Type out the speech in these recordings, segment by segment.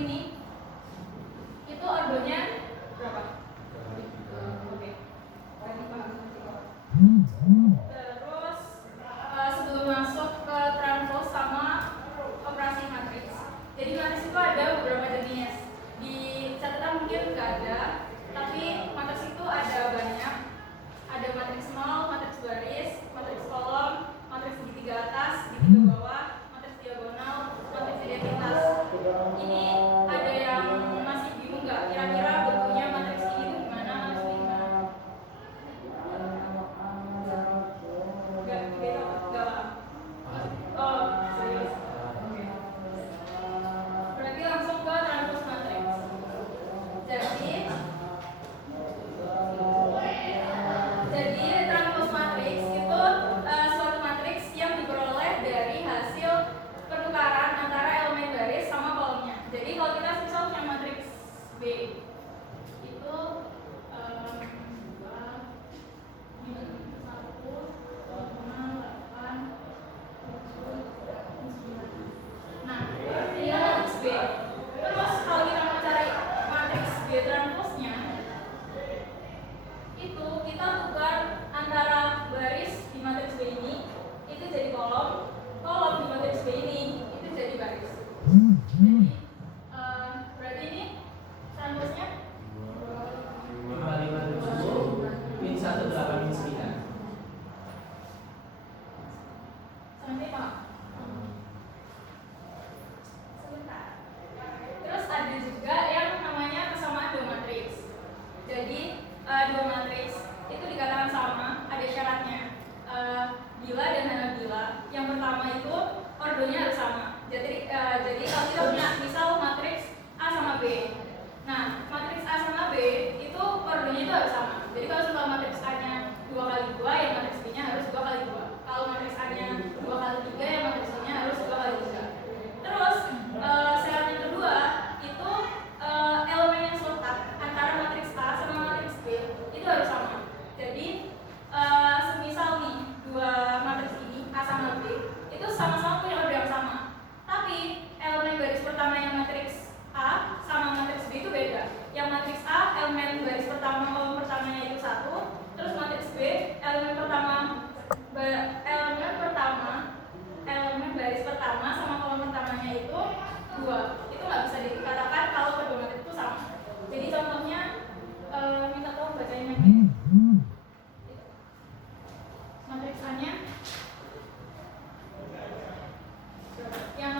ini itu ordonya berapa? Oke. Tadi paham. Terus sebelum masuk ke transpose sama operasi matriks. Jadi matriks itu ada beberapa jenis. Di catatan mungkin nggak ada, tapi matriks itu ada banyak. Ada matriks nol, matriks baris, matriks kolom, matriks segitiga atas, segitiga bawah, matriks diagonal, matriks identitas. Ini ada yang masih bingung nggak? Kira-kira bentuknya matriks ini tuh gimana? Matriks ini gimana? Nggak. Oh, serius. Oke. Berarti langsung ke transpose matriks. Jadi transpose matriks itu suatu matriks yang diperoleh dari hasil pertukaran antara elemen baris sama kolomnya. Jadi kalau kita misal punya matriks B itu 1,8. Nah, ini matriks B. Terus kalau kita mau cari matriks B transpose-nya, itu kita tukar antara baris di matriks B ini itu jadi kolom, kolom di matriks B ini itu jadi baris. Jadi berarti ini transpose-nya 557 min 18 min 9. sampai paham? Sebentar. Terus ada juga yang namanya kesamaan dua matriks. Jadi dua matriks itu dikatakan sama, ada syaratnya. Bila dan hanya bila. Yang pertama itu ordonya harus sama. Jadi kalau kita punya misal matriks A sama B. Nah, matriks A sama B itu ordonya itu harus sama. Jadi kalau matriks A-nya 2 kali 2, ya matriks B-nya harus 2 kali 2. Kalau matriks A-nya 2 kali 3, ya matriks B-nya harus 2 kali 3. Terus syarat yang kedua itu elemen yang seletak antara matriks A sama matriks B itu harus sama. Jadi semisal nih dua matriks ini A sama B itu sama-sama punya order yang sama. Tapi elemen baris pertama yang matriks A sama matriks B itu beda. Yang matriks A elemen baris pertama kolom pertamanya itu 1, terus matriks B elemen baris pertama sama kolom pertamanya itu 2. Itu nggak bisa dikatakan kalau kedua matriks itu sama. Jadi contohnya minta tolong bacain lagi. Matriks A-nya yang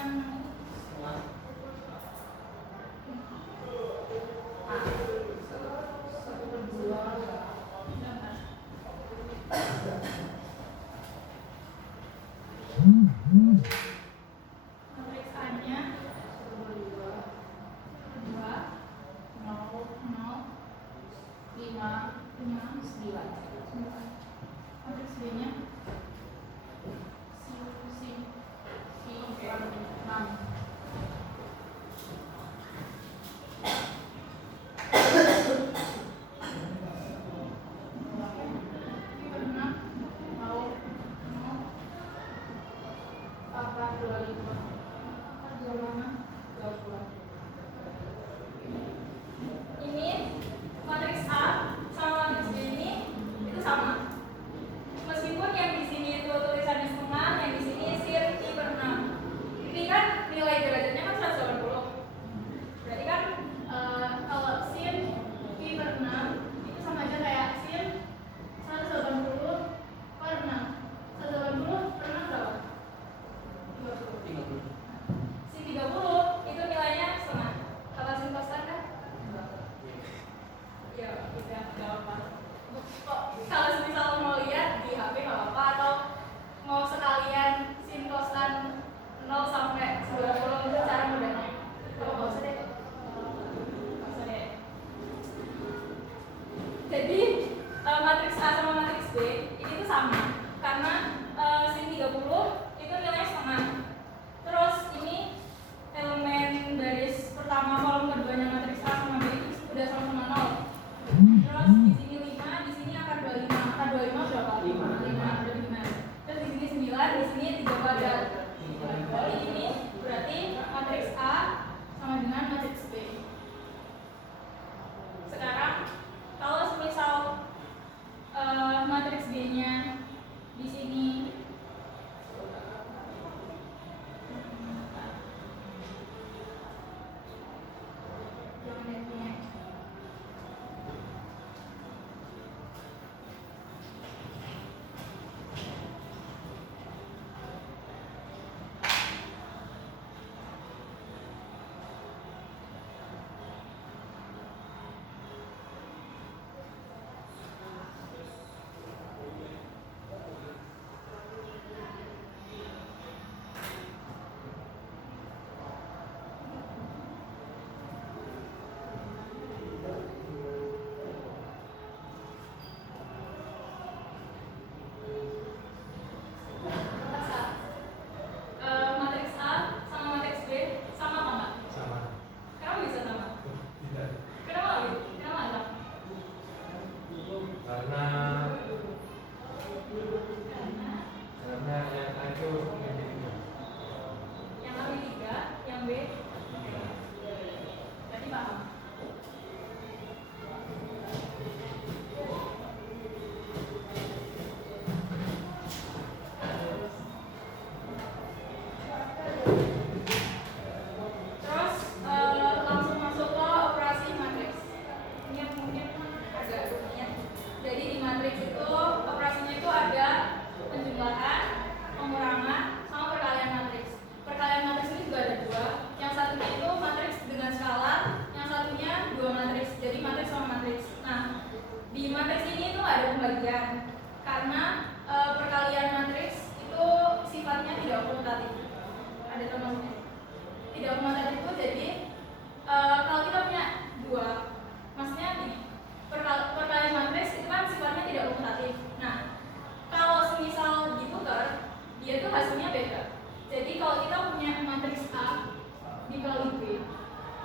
dikali B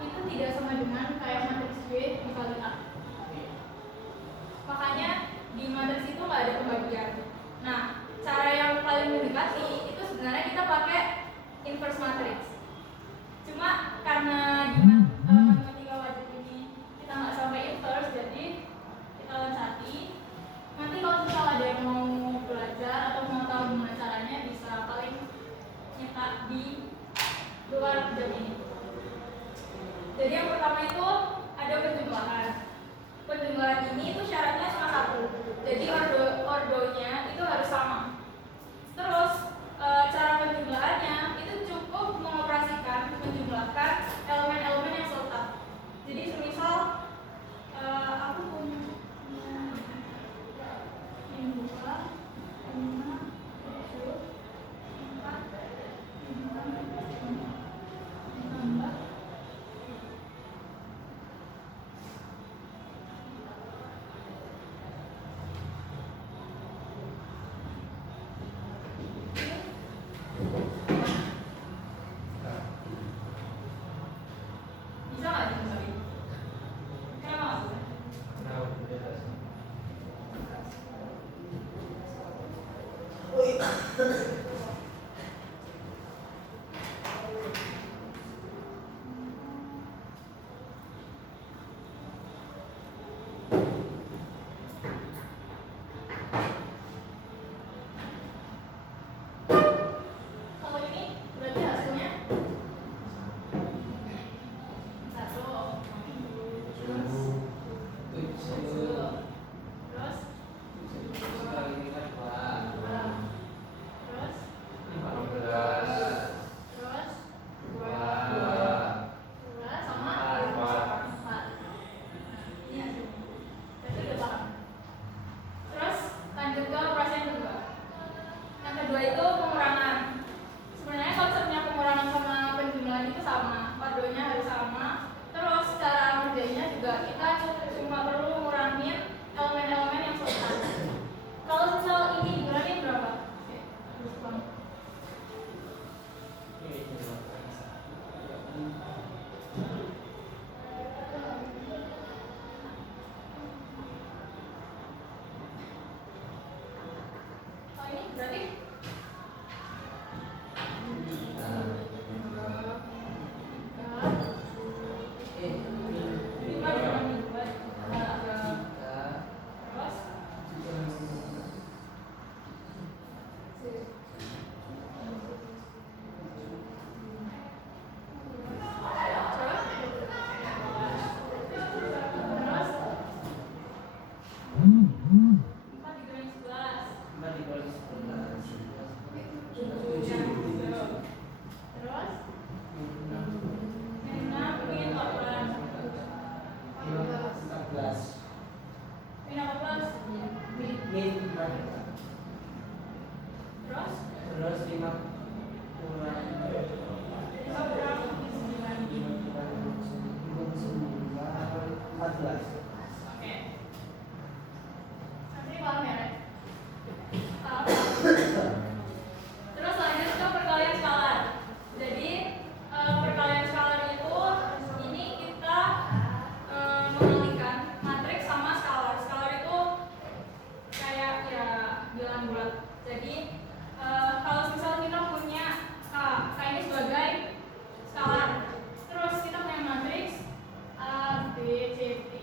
itu tidak sama dengan kayak matriks B dikali A. Makanya di matriks itu nggak ada pembagian. Nah, cara yang paling mendekati itu sebenarnya kita pakai inverse matrix. Cuma karena di matematika wajib ini kita nggak sampai inverse, jadi kita loncati. Nanti kalau misal ada yang mau belajar atau mau tahu gimana caranya, bisa paling nyetak di luar jam ini. Jadi yang pertama itu ada penjumlahan. Penjumlahan ini itu syaratnya cuma satu. Jadi ordonya itu harus sama. Terus cara penjumlahannya itu cukup menjumlahkan elemen-elemen yang selesai. Jadi semisal aku punya 2, 5, 7, 4, 5, 6, bisa nggak dimasukin? Kenapa nggak bisa? Kalau ini berarti hasilnya 1, terus 7, terus 2 sama 4. Ini hasilnya. Berarti udah paham. Terus lanjut ke operasi yang kedua. Yang kedua itu pengurangan. Sebenarnya konsepnya pengurangan sama penjumlahan itu sama, ordonya harus sama. Terus cara ngerjainnya juga kita cuma perlu ngurangin elemen-elemen yang selesai. Kalau misal ini dikurangin berapa? Oke, terus bang. Oh ini berarti 5 dikurangi 2, terus terus 4 dikurangi 11. Terus yang 6 bikin 14. 14. Bikin 14. Terus 5 kurang 14. Oke. Nanti paham ya, Rek? Paham? Terus lanjut ke perkalian skalar. Jadi perkalian skalar itu ini kita mengalihkan matriks sama skalar. Skalar itu kayak ya bilangan bulat. Jadi kalau misal kita punya K ini sebagai skalar. Terus kita punya matriks A, B, C, D.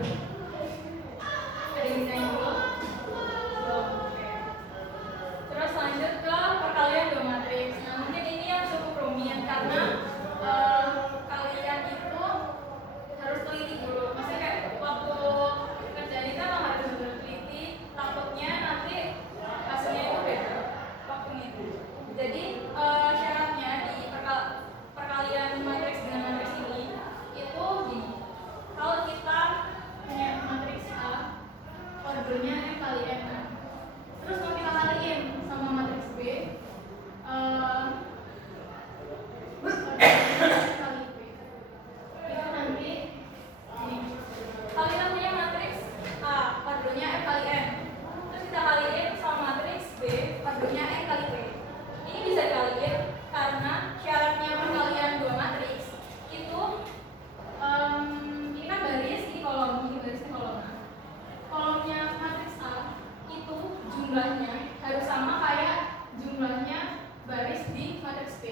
Ada yang ditanya dulu? Belum. Oke. Terus lanjut ke perkalian dua matriks. Nah, mungkin ini yang cukup rumit karena kalian itu harus teliti dulu. Maksudnya kayak waktu kerjaan itu emang harus benar teliti. Takutnya nanti hasilnya itu beda waktunya itu. Jadi syaratnya di perkalian matriks dengan matriks ini itu gini. Kalau kita punya matriks A, ordernya M kali N kan. Terus kalau kita kaliin sama matriks B, ordernya kali B, itu nanti ini. Kalau kita punya matriks A, ordernya M kali N, terus kita kaliin sama matriks B, ordernya N kali B. Ini bisa dikaliin karena syaratnya perkalian dua matriks itu ini kan baris, ini kolom, ini baris, ini kolom. Kolomnya matriks A itu jumlahnya harus sama kayak jumlahnya baris di matriks B.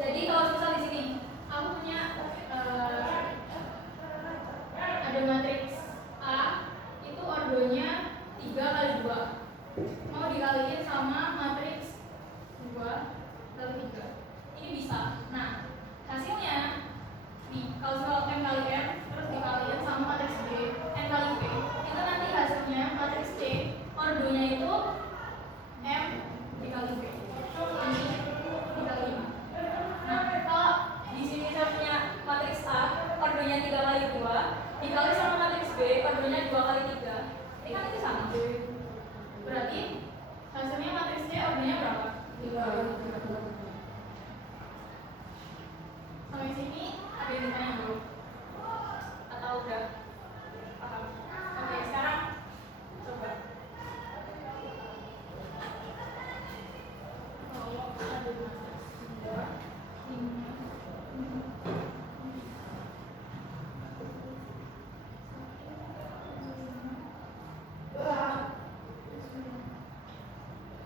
Jadi kalau misal di sini aku punya ada matriks A itu ordonya 3 kali 2 mau dikaliin sama matriks 2 kali 3 ini bisa. Nah hasilnya nih kalau soal M kali M terus dikaliin sama matriks B N kali B itu nanti hasilnya matriks C ordonya itu M dikali B ini dikali 5. Nah kalau di sini saya punya matriks A ordonya 3 kali 2 dikali sama matriks B ordonya 2 kali 3 ini kan itu sama. Berarti hasilnya matriks C ordonya berapa? 3. Sampai sini ada yang ditanya dulu? Atau udah paham? Oke, sekarang coba. Kalau ada matriks 2, 5.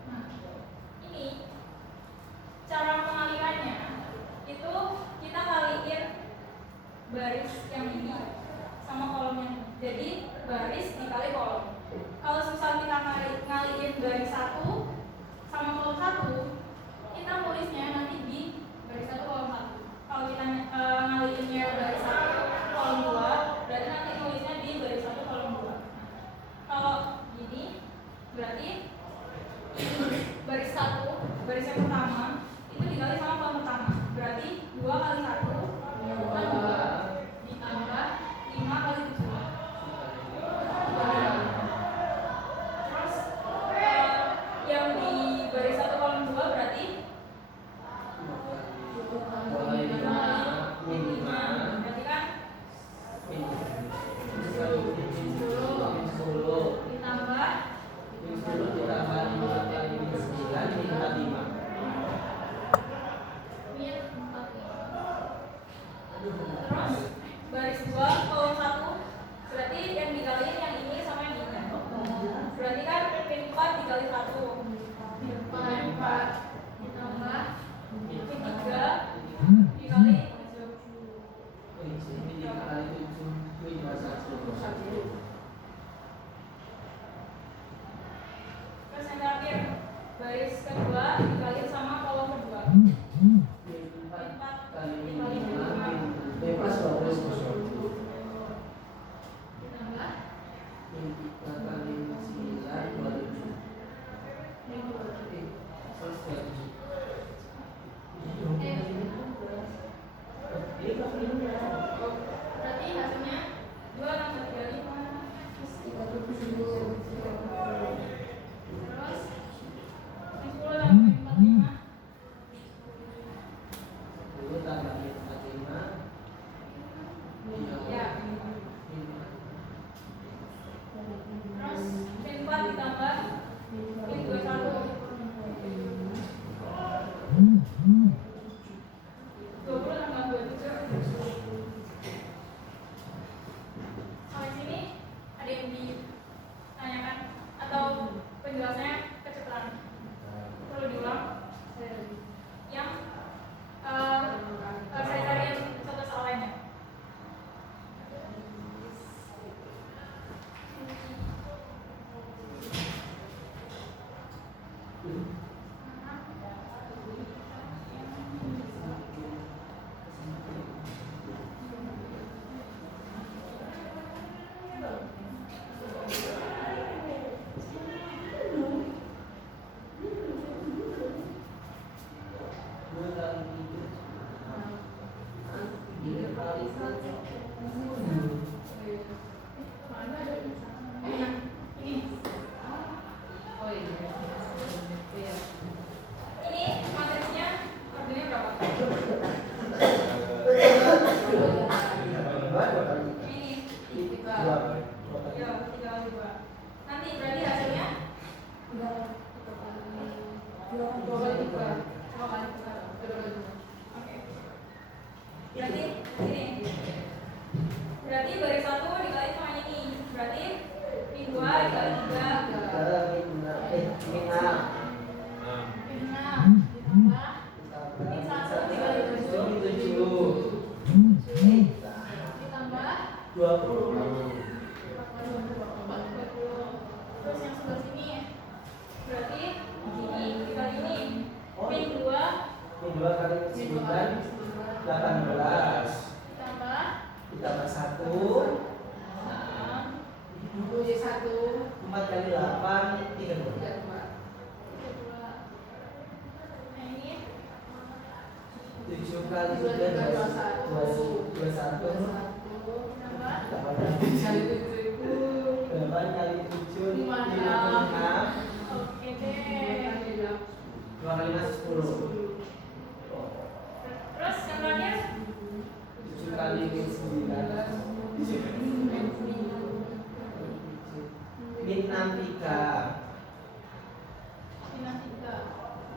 Nah, ini cara pengalihannya itu kita kaliin baris yang ini sama kolom yang ini. Jadi baris dikali kolom. Kalau misal kita ngaliin baris 1 sama kolom 1, kita tulisnya nanti di baris 1 kolom 1. Kalau kita ngaliinnya baris 1 kolom 2, berarti nanti tulisnya di baris 1 kolom 2. Kalau gini berarti baris 1, baris yang pertama itu dikali sama kolom pertama. Berarti 2 kali 1 kan 2 ditambah 5 kali 7. Terus yang di baris 1 kolom 2 berarti 2 kali 5 berarti kan 10 ditambah 45. Terus baris 2 kolom 1 berarti yang dikaliin yang ini sama yang ini. Berarti kan min 4 dikali 1 min 4 ditambah min 3 dikali 7. Terus yang terakhir baris kedua dikaliin sama kolom kedua. 4 kali 5 bebas 12 ditambah 3 kali 9 27 selesai. Ya, 3 kali 2. Nanti berarti hasilnya 2 kali 3. oke. Berarti ini. Berarti baris 1 dikali sama ini. Berarti min 2 dikali 3. Min 6 Min 6 ditambah min 1 dikali 7. Ditambah 20. terus yang sebelah sini. Berarti ini dikali ini. Min 2 Min 2 kali 9 18 ditambah ditambah 1 4 kali 8 32. Nah ini 7 kali 3 21 ditambah 8 kali 7 56 oke deh. 2 kali 5 10. Terus yang terakhir 7 kali 9 min 63 min 3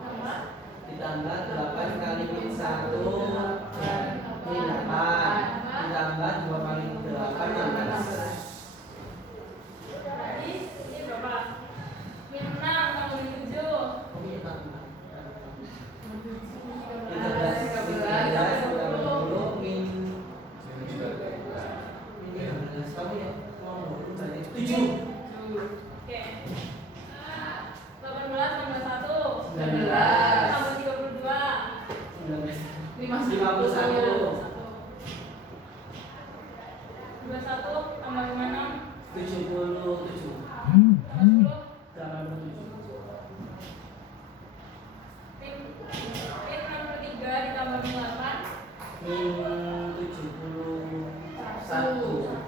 tambah ditambah 8 kali min 1 min 8 ditambah 2 kali 8 16. berarti ini berapa? Min 6 tambah min 7 Oh iya, Pak. 7. oke. 18 tambah 1 19. tambah 32 51. 21 tambah 56 77. tambah 10 87. min 63 ditambah min 8 Min 71.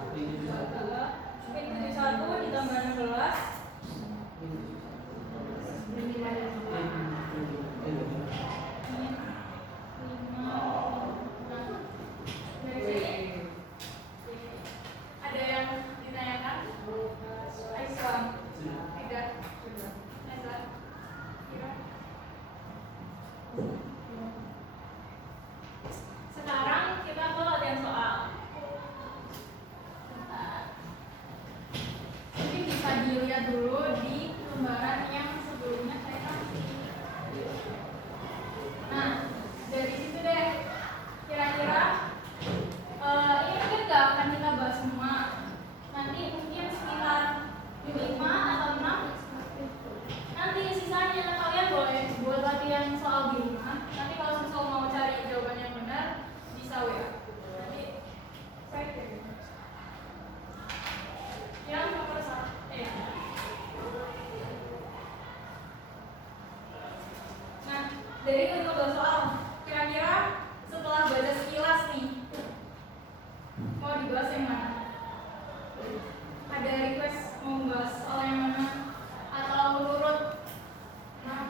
Min 71. min 71 ditambah 16 dari sini ada yang ditanyakan? Aisyah tidak Aisyah kira sekarang kita ke latihan soal. Jadi bisa dilihat dulu di lembaran yang sebelumnya saya kasih. Nah, dari situ deh kira-kira ini mungkin nggak akan kita bahas semua. Nanti mungkin sekitar 5 atau 6. Nanti sisanya kalian boleh buat latihan soal di rumah. Nanti kalau misal mau cari jawaban yang benar bisa WA. Nanti saya kirim. Yang nomor 1 Nah, dari kedua soal, kira-kira setelah baca sekilas nih, mau dibahas yang mana? Ada request mau membahas soal yang mana? Atau menurut? Nah,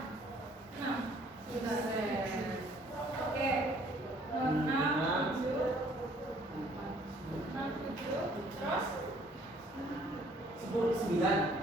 oke, 6, 7, terus 10 9.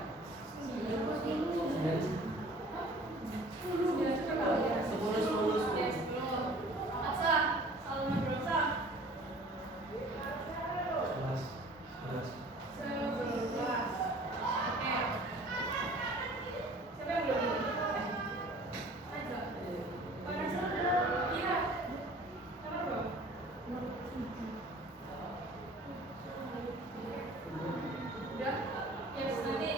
udah, yes, nanti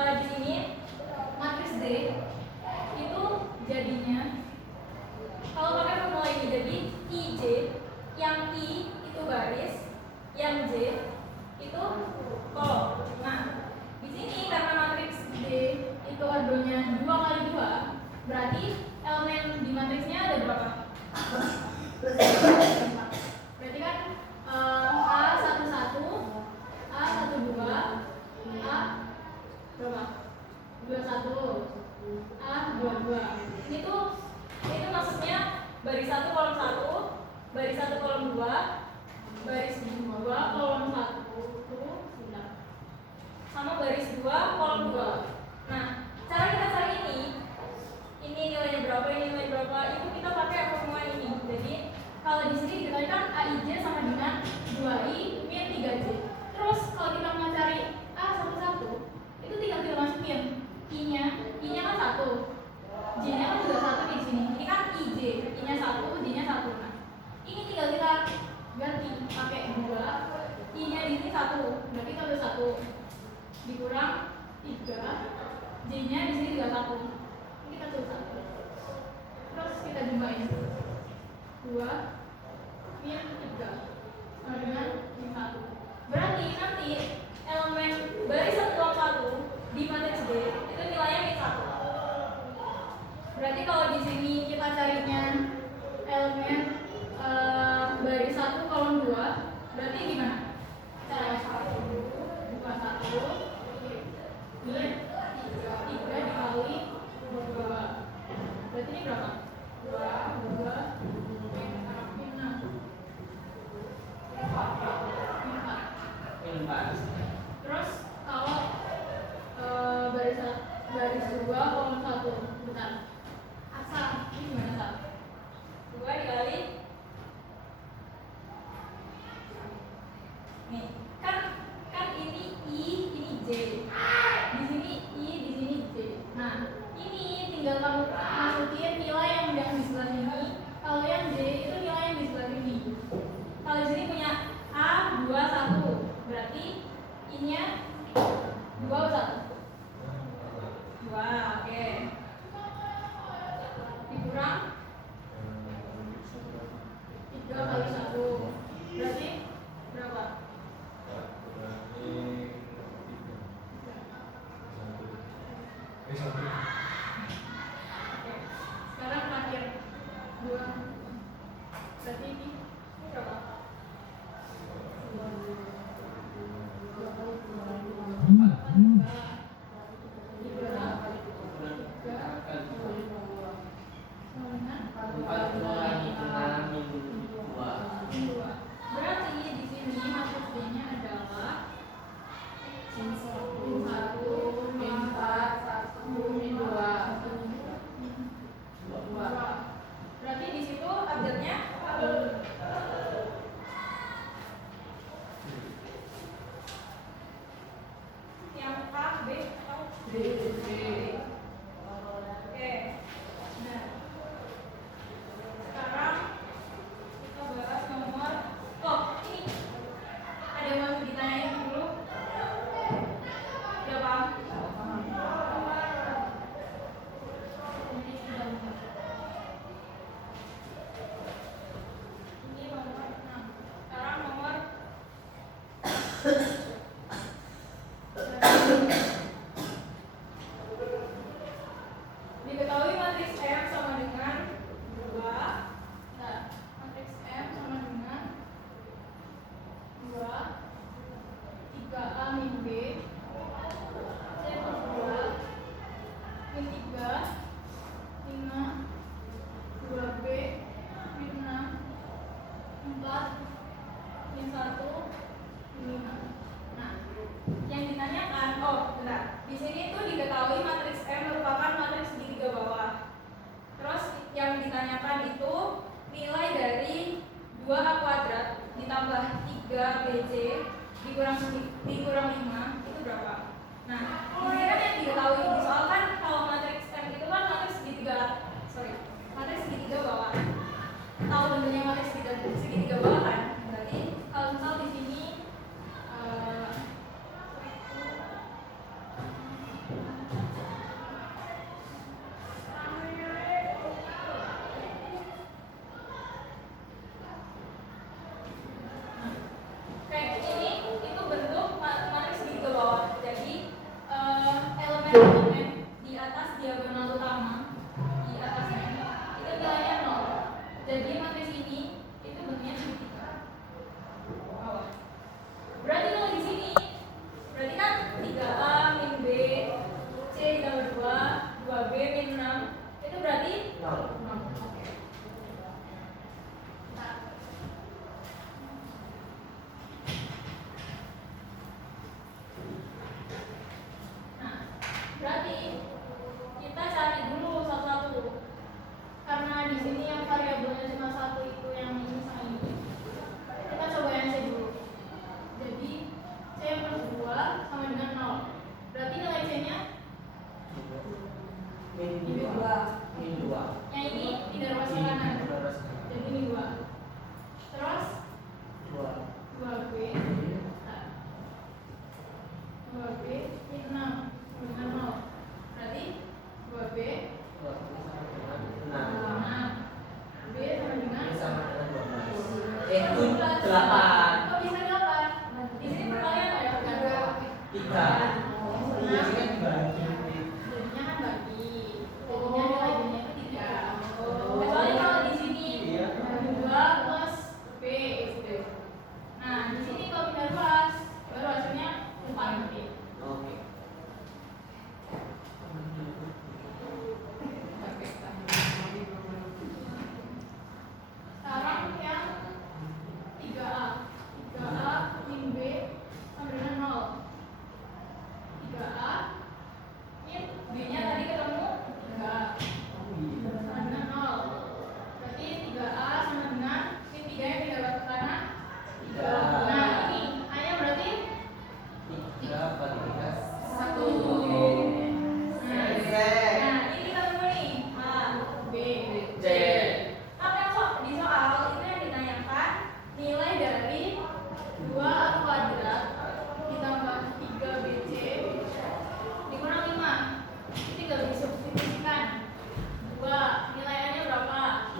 di sini matriks D itu jadinya kalau pakai formula ini jadi IJ, yang I itu baris, yang J itu kolom. Nah, di sini karena matriks D itu ordonya 2 kali 2, berarti elemen di matriksnya ada berapa? Berarti kan A11, A12, A berapa? 21, A22. Ini tuh maksudnya baris 1 kolom 1, baris 1 kolom 2, baris 2 kolom 1 tuh sudah. Sama baris 2 kolom 2. Nah, cara kita cari ini nilainya berapa, ini nilai berapa, itu kita pakai formula ini. Jadi kalau di sini dikatakan AIJ sama dengan 2I min 3J. Terus kalau kita mau cari A11 itu tinggal kita masukin I-nya kan 1, J-nya kan juga 1 di sini. Ini kan IJ, I-nya 1, J-nya 1. Nah, ini tinggal kita ganti pakai 2, I-nya di sini 1, berarti itu ada 1 dikurang 3, J-nya di sini juga 1. Kita tulis 1. Terus kita jumlahin 2 min 3 sama dengan min 1. Berarti nanti elemen baris 1 kolom 1 di matriks D itu nilainya min 1. Berarti kalau di sini kita carinya elemen baris 1 kolom 2, berarti gimana? Caranya bukan 1 min 3 dikali 2. Berarti ini berapa? 2 min 6. Min 4. Terus kalau baris 2 kolom 1, bentar. Asal ini gimana, Sal? 2 dikali nih. Kan ini I, ini J. Di sini I, di sini J. Nah, ini tinggal kamu masukin nilai yang di sebelah sini. Kalau yang J itu nilai yang di sebelah sini. Kalau di sini punya A21, berarti I-nya 2 1. 2, oke. Dikurang 3 kali 1. Berarti berapa? Oke. Sekarang terakhir 2. Berarti ini berapa? 2. Berarti di sini maksud D-nya adalah min 1, min 4, min 2.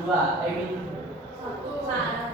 dua, I mean Satu. Satu.